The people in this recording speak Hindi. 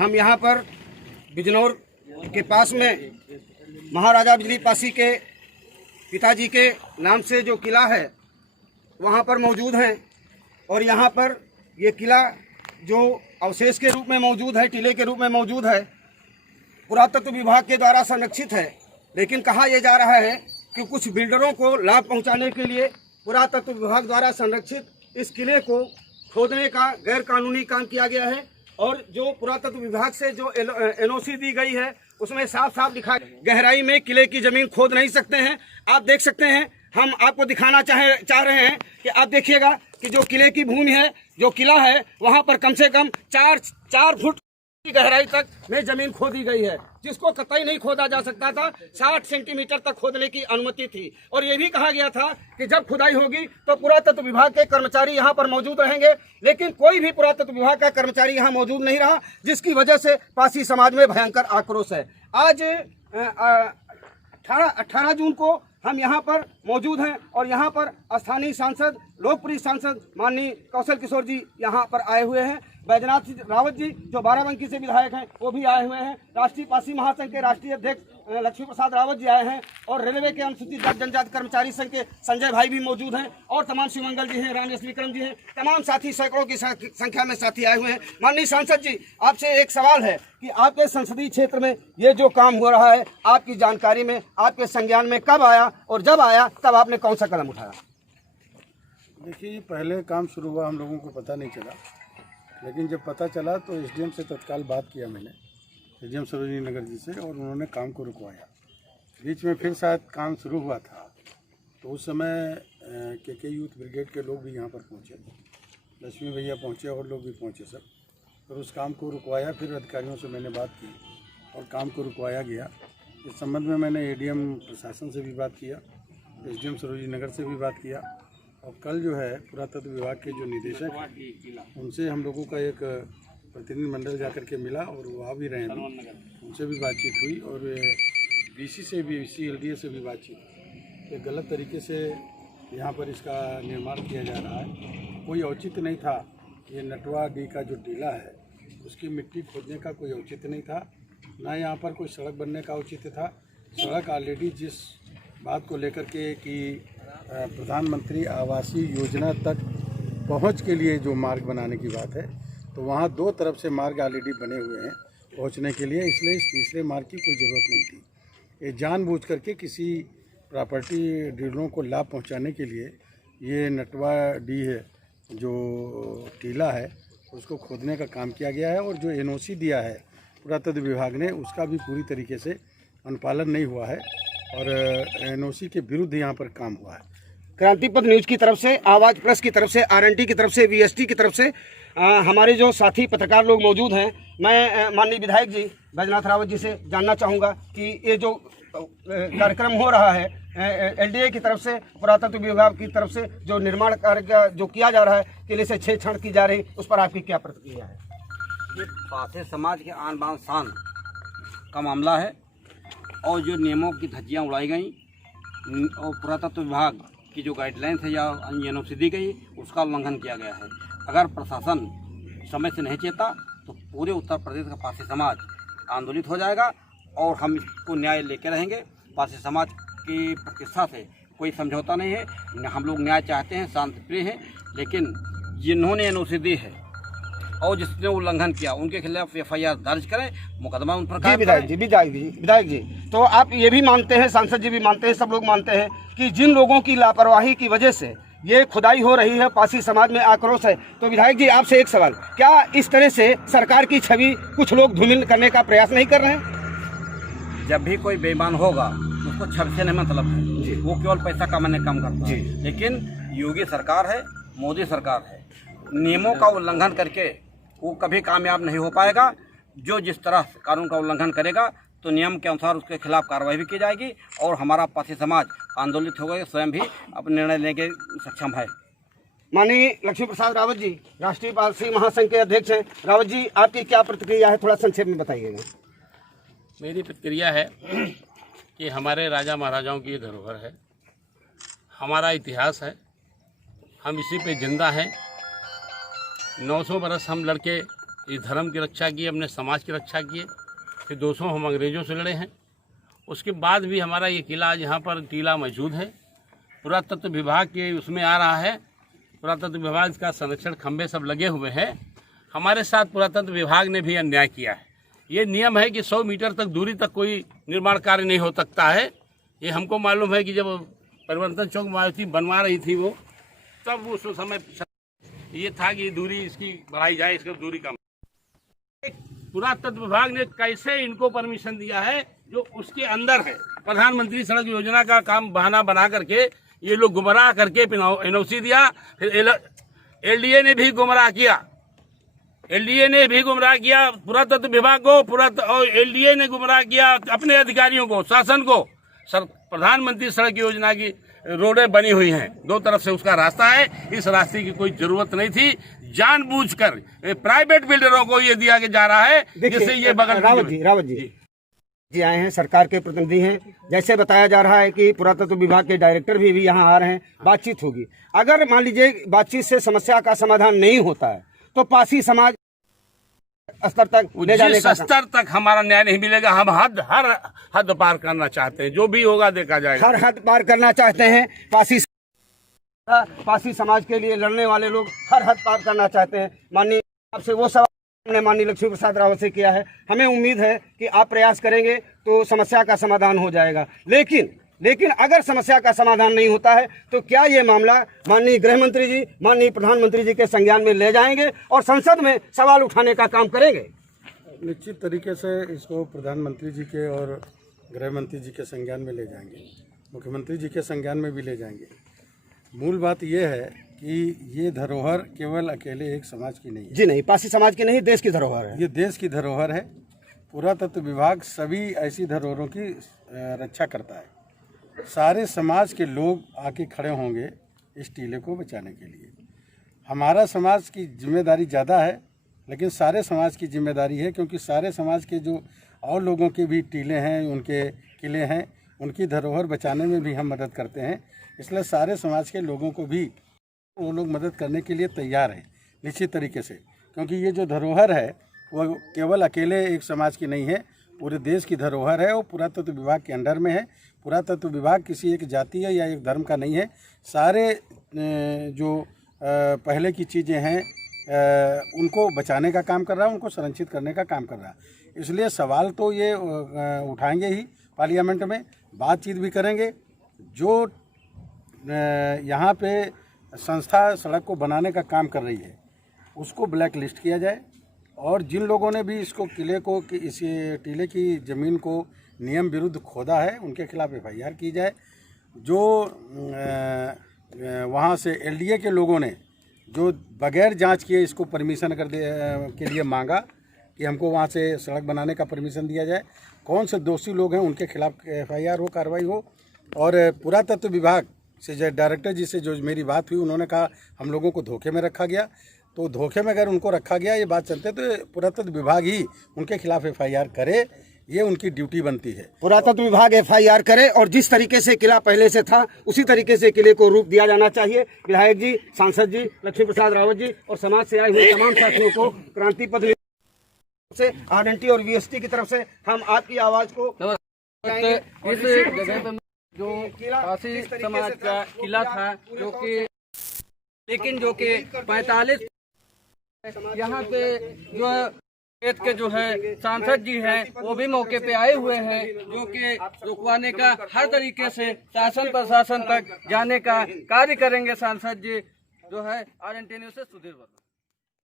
हम यहाँ पर बिजनौर के पास में महाराजा बिजली पासी के पिताजी के नाम से जो किला है वहाँ पर मौजूद हैं। और यहाँ पर ये किला जो अवशेष के रूप में मौजूद है, टीले के रूप में मौजूद है, पुरातत्व विभाग के द्वारा संरक्षित है। लेकिन कहा यह जा रहा है कि कुछ बिल्डरों को लाभ पहुँचाने के लिए पुरातत्व विभाग द्वारा संरक्षित इस किले को खोदने का गैर कानूनी काम किया गया है। और जो पुरातत्व विभाग से जो एनओसी दी गई है उसमें साफ साफ लिखा है गहराई में किले की जमीन खोद नहीं सकते हैं। आप देख सकते हैं, हम आपको दिखाना चाह रहे हैं कि आप देखिएगा कि जो किले की भूमि है, जो किला है, वहाँ पर कम से कम 4 फुट की गहराई तक में जमीन खोदी गई है, जिसको कतई नहीं खोदा जा सकता था। 60 सेंटीमीटर तक खोदने की अनुमति थी। और ये भी कहा गया था कि जब खुदाई होगी तो पुरातत्व विभाग के कर्मचारी यहाँ पर मौजूद रहेंगे। लेकिन कोई भी पुरातत्व विभाग का कर्मचारी यहाँ मौजूद नहीं रहा, जिसकी वजह से पासी समाज में भयंकर आक्रोश है। आज 18 जून को हम यहाँ पर मौजूद हैं और यहाँ पर स्थानीय सांसद, लोकप्रिय सांसद माननीय कौशल किशोर जी यहाँ पर आए हुए हैं। बैजनाथ रावत जी जो बाराबंकी से विधायक हैं वो भी आए हुए हैं। राष्ट्रीय पासी महासंघ के राष्ट्रीय अध्यक्ष लक्ष्मी प्रसाद रावत जी आए हैं। और रेलवे के अनुसूचित जाति जनजाति कर्मचारी संघ के संजय भाई भी मौजूद हैं। और तमाम शिवमंगल जी हैं, राम विक्रम जी हैं, तमाम साथी सैकड़ों की संख्या में साथी आए हुए हैं। माननीय सांसद जी, आपसे एक सवाल है कि आपके संसदीय क्षेत्र में ये जो काम हो रहा है, आपकी जानकारी में, आपके संज्ञान में कब आया, और जब आया तब आपने कौन सा कदम उठाया? देखिए, पहले काम शुरू हुआ हम लोगों को पता नहीं चला, लेकिन जब पता चला तो एसडीएम से तत्काल बात किया मैंने, एसडीएम सरोजनी नगर जी से, और उन्होंने काम को रुकवाया। बीच में फिर शायद काम शुरू हुआ था, तो उस समय के यूथ ब्रिगेड के लोग भी यहाँ पर पहुँचे, लक्ष्मी भैया पहुँचे और लोग भी पहुँचे सब, और उस काम को रुकवाया। फिर अधिकारियों से मैंने बात की और काम को रुकवाया गया। इस संबंध में मैंने एडीएम प्रशासन से भी बात किया, एसडीएम सरोजनी नगर से भी बात किया, और कल जो है पुरातत्व विभाग के जो निदेशक हैं उनसे हम लोगों का एक प्रतिनिधिमंडल जाकर के मिला, और वो आ भी रहे हैं, उनसे भी बातचीत हुई, और बीसी से भी, CLDA से भी बातचीत। एक गलत तरीके से यहाँ पर इसका निर्माण किया जा रहा है, कोई औचित्य नहीं था। ये नटवा डी का जो टीला है उसकी मिट्टी खोदने का कोई औचित्य नहीं था, ना यहाँ पर कोई सड़क बनने का औचित्य था। सड़क ऑलरेडी जिस बात को लेकर के कि प्रधानमंत्री आवासीय योजना तक पहुंच के लिए जो मार्ग बनाने की बात है, तो वहाँ 2 तरफ से मार्ग ऑलरेडी बने हुए हैं पहुंचने के लिए, इसलिए इस तीसरे मार्ग की कोई ज़रूरत नहीं थी। ये जानबूझ करके किसी प्रॉपर्टी डीलरों को लाभ पहुंचाने के लिए ये नटवा डी है जो टीला है उसको खोदने का काम किया गया है। और जो एनओसी दिया है पुरातत्व विभाग ने, उसका भी पूरी तरीके से अनुपालन नहीं हुआ है, और एनओसी के विरुद्ध यहाँ पर काम हुआ है। क्रांतिपथ न्यूज़ की तरफ से, आवाज़ प्रेस की तरफ से, RNT की तरफ से, VST की तरफ से हमारे जो साथी पत्रकार लोग मौजूद हैं, मैं माननीय विधायक जी बैजनाथ रावत जी से जानना चाहूँगा कि ये जो कार्यक्रम हो रहा है LDA की तरफ से, पुरातत्व विभाग की तरफ से जो निर्माण कार्य जो किया जा रहा है, किले से छेड़छाड़ की जा रही, उस पर आपकी क्या प्रतिक्रिया है? ये पासे समाज के आन बान शान का मामला है, और जो नियमों की धज्जियाँ उड़ाई गई और पुरातत्व विभाग की जो गाइडलाइंस है या एनओसी दी गई, उसका उल्लंघन किया गया है। अगर प्रशासन समय से नहीं चेता तो पूरे उत्तर प्रदेश का पासी समाज आंदोलित हो जाएगा, और हम इसको न्याय लेके रहेंगे। पासी समाज की प्रतिष्ठा से कोई समझौता नहीं है, हम लोग न्याय चाहते हैं, शांति प्रिय हैं। लेकिन जिन्होंने एनओसी दी है और जिसने उल्लंघन किया, उनके खिलाफ FIR दर्ज करें, मुकदमा उन पर जी विधायक जी, तो आप ये भी मानते हैं, सांसद जी भी मानते हैं, सब लोग मानते हैं कि जिन लोगों की लापरवाही की वजह से ये खुदाई हो रही है, पासी समाज में आक्रोश है। तो विधायक जी, आपसे एक सवाल, क्या इस तरह से सरकार की छवि कुछ लोग धूमिल करने का प्रयास नहीं कर रहे हैं? जब भी कोई बेईमान होगा उसको छवि से नहीं मतलब है, वो केवल पैसा कमाने का काम करता है। लेकिन योगी सरकार है, मोदी सरकार है, नियमों का उल्लंघन करके वो कभी कामयाब नहीं हो पाएगा। जो जिस तरह कानून का उल्लंघन करेगा तो नियम के अनुसार उसके खिलाफ कार्रवाई भी की जाएगी, और हमारा पासी समाज आंदोलित होकर स्वयं भी अपने निर्णय लेने के सक्षम है। माननीय लक्ष्मी प्रसाद रावत जी राष्ट्रीय पासी महासंघ के अध्यक्ष हैं। रावत जी, आपकी क्या प्रतिक्रिया है, थोड़ा संक्षेप में बताइएगा। मेरी प्रतिक्रिया है कि हमारे राजा महाराजाओं की धरोहर है, हमारा इतिहास है, हम इसी पे जिंदा हैं। 900 बरस हम लड़के इस धर्म की रक्षा की, अपने समाज की रक्षा किए। फिर 200 हम अंग्रेज़ों से लड़े हैं। उसके बाद भी हमारा ये किला आज यहाँ पर टीला मौजूद है। पुरातत्व विभाग के उसमें आ रहा है, पुरातत्व विभाग का संरक्षण खंभे सब लगे हुए हैं। हमारे साथ पुरातत्व विभाग ने भी अन्याय किया है। ये नियम है कि 100 मीटर तक दूरी तक कोई निर्माण कार्य नहीं हो सकता है। ये हमको मालूम है कि जब परिवर्तन चौक मायावती बनवा रही थी वो, तब उस समय ये था कि दूरी इसकी बढ़ाई जाए, इसकी दूरी कम। पुरातत्व विभाग ने कैसे इनको परमिशन दिया है जो उसके अंदर है। प्रधानमंत्री सड़क योजना का काम बहाना बना करके ये लोग गुमराह करके एनओसी दिया। फिर एलडीए ने भी गुमराह किया, एलडीए ने भी गुमराह किया पुरातत्व विभाग को, और एलडीए ने गुमराह किया अपने अधिकारियों को, शासन को। प्रधानमंत्री सड़क योजना की रोडें बनी हुई हैं, 2 तरफ से उसका रास्ता है। इस रास्ते की कोई जरूरत नहीं थी। जानबूझकर प्राइवेट बिल्डरों को ये दिया जा रहा है, जिससे ये बगल। रावत जी आए हैं, सरकार के प्रतिनिधि हैं। जैसे बताया जा रहा है कि पुरातत्व विभाग के डायरेक्टर भी यहाँ आ रहे हैं, बातचीत होगी। अगर मान लीजिए बातचीत से समस्या का समाधान नहीं होता है तो पासी समाज स्तर तक ले जाने का स्तर तक हमारा न्याय नहीं मिलेगा। हम हर हद पार करना चाहते हैं, जो भी होगा देखा जाएगा। हर हद पार करना चाहते हैं। पासी समाज के लिए लड़ने वाले लोग हर हद पार करना चाहते हैं। माननीय आपसे वो सवाल हमने माननीय लक्ष्मी प्रसाद रावत से किया है। हमें उम्मीद है कि आप प्रयास करेंगे तो समस्या का समाधान हो जाएगा। लेकिन अगर समस्या का समाधान नहीं होता है तो क्या ये मामला माननीय गृह मंत्री जी, माननीय प्रधानमंत्री जी के संज्ञान में ले जाएंगे और संसद में सवाल उठाने का काम करेंगे? निश्चित तरीके से इसको प्रधानमंत्री जी के और गृह मंत्री जी के संज्ञान में ले जाएंगे, मुख्यमंत्री जी के संज्ञान में भी ले जाएंगे। मूल बात यह है कि ये धरोहर केवल अकेले एक समाज की नहीं है। जी नहीं, पासी समाज की नहीं, देश की धरोहर है। ये देश की धरोहर है। पुरातत्व विभाग सभी ऐसी धरोहरों की रक्षा करता है। सारे समाज के लोग आके खड़े होंगे इस टीले को बचाने के लिए। हमारा समाज की जिम्मेदारी ज़्यादा है, लेकिन सारे समाज की जिम्मेदारी है, क्योंकि सारे समाज के जो और लोगों के भी टीले हैं, उनके किले हैं, उनकी धरोहर बचाने में भी हम मदद करते हैं। इसलिए सारे समाज के लोगों को भी वो लोग मदद करने के लिए तैयार हैं निश्चित तरीके से, क्योंकि ये जो धरोहर है वो केवल अकेले एक समाज की नहीं है, पूरे देश की धरोहर है और पुरातत्व विभाग के अंडर में है। पुरातत्व विभाग किसी एक जाति या एक धर्म का नहीं है। सारे जो पहले की चीज़ें हैं उनको बचाने का काम कर रहा है, उनको संरक्षित करने का काम कर रहा है। इसलिए सवाल तो ये उठाएंगे ही, पार्लियामेंट में बातचीत भी करेंगे। जो यहाँ पे संस्था सड़क को बनाने का काम कर रही है उसको ब्लैक लिस्ट किया जाए, और जिन लोगों ने भी इसको किले को इस टीले की ज़मीन को नियम विरुद्ध खोदा है उनके खिलाफ FIR की जाए। जो वहाँ से LDA के लोगों ने जो बगैर जांच किए इसको परमिशन के लिए मांगा कि हमको वहाँ से सड़क बनाने का परमिशन दिया जाए, कौन से दोषी लोग हैं उनके खिलाफ FIR हो, कार्रवाई हो। और पुरातत्व विभाग से जो डायरेक्टर जी से जो मेरी बात हुई, उन्होंने कहा हम लोगों को धोखे में रखा गया। तो धोखे में अगर उनको रखा गया, ये बात चलते तो पुरातत्व विभाग ही उनके खिलाफ FIR करे, ये उनकी ड्यूटी बनती है। पुरातत्व विभाग FIR करे और जिस तरीके से किला पहले से था उसी तरीके से किले को रूप दिया जाना चाहिए। विधायक जी, सांसद जी, लक्ष्मी प्रसाद रावत जी और समाज से आए हुए तमाम साथियों को क्रांति पथ से RNT और VST की तरफ से हम आपकी आवाज को इस जगह पर जो पासी समाज का किला था, जो कि 45 यहाँ पे जो खेत के जो है सांसद जी हैं वो भी मौके पे आए हुए हैं, जो कि रुकवाने का हर तरीके से शासन प्रशासन तक जाने का कार्य करेंगे। सांसद जी जो है RNT न्यूज़ से सुधीर वर्मा।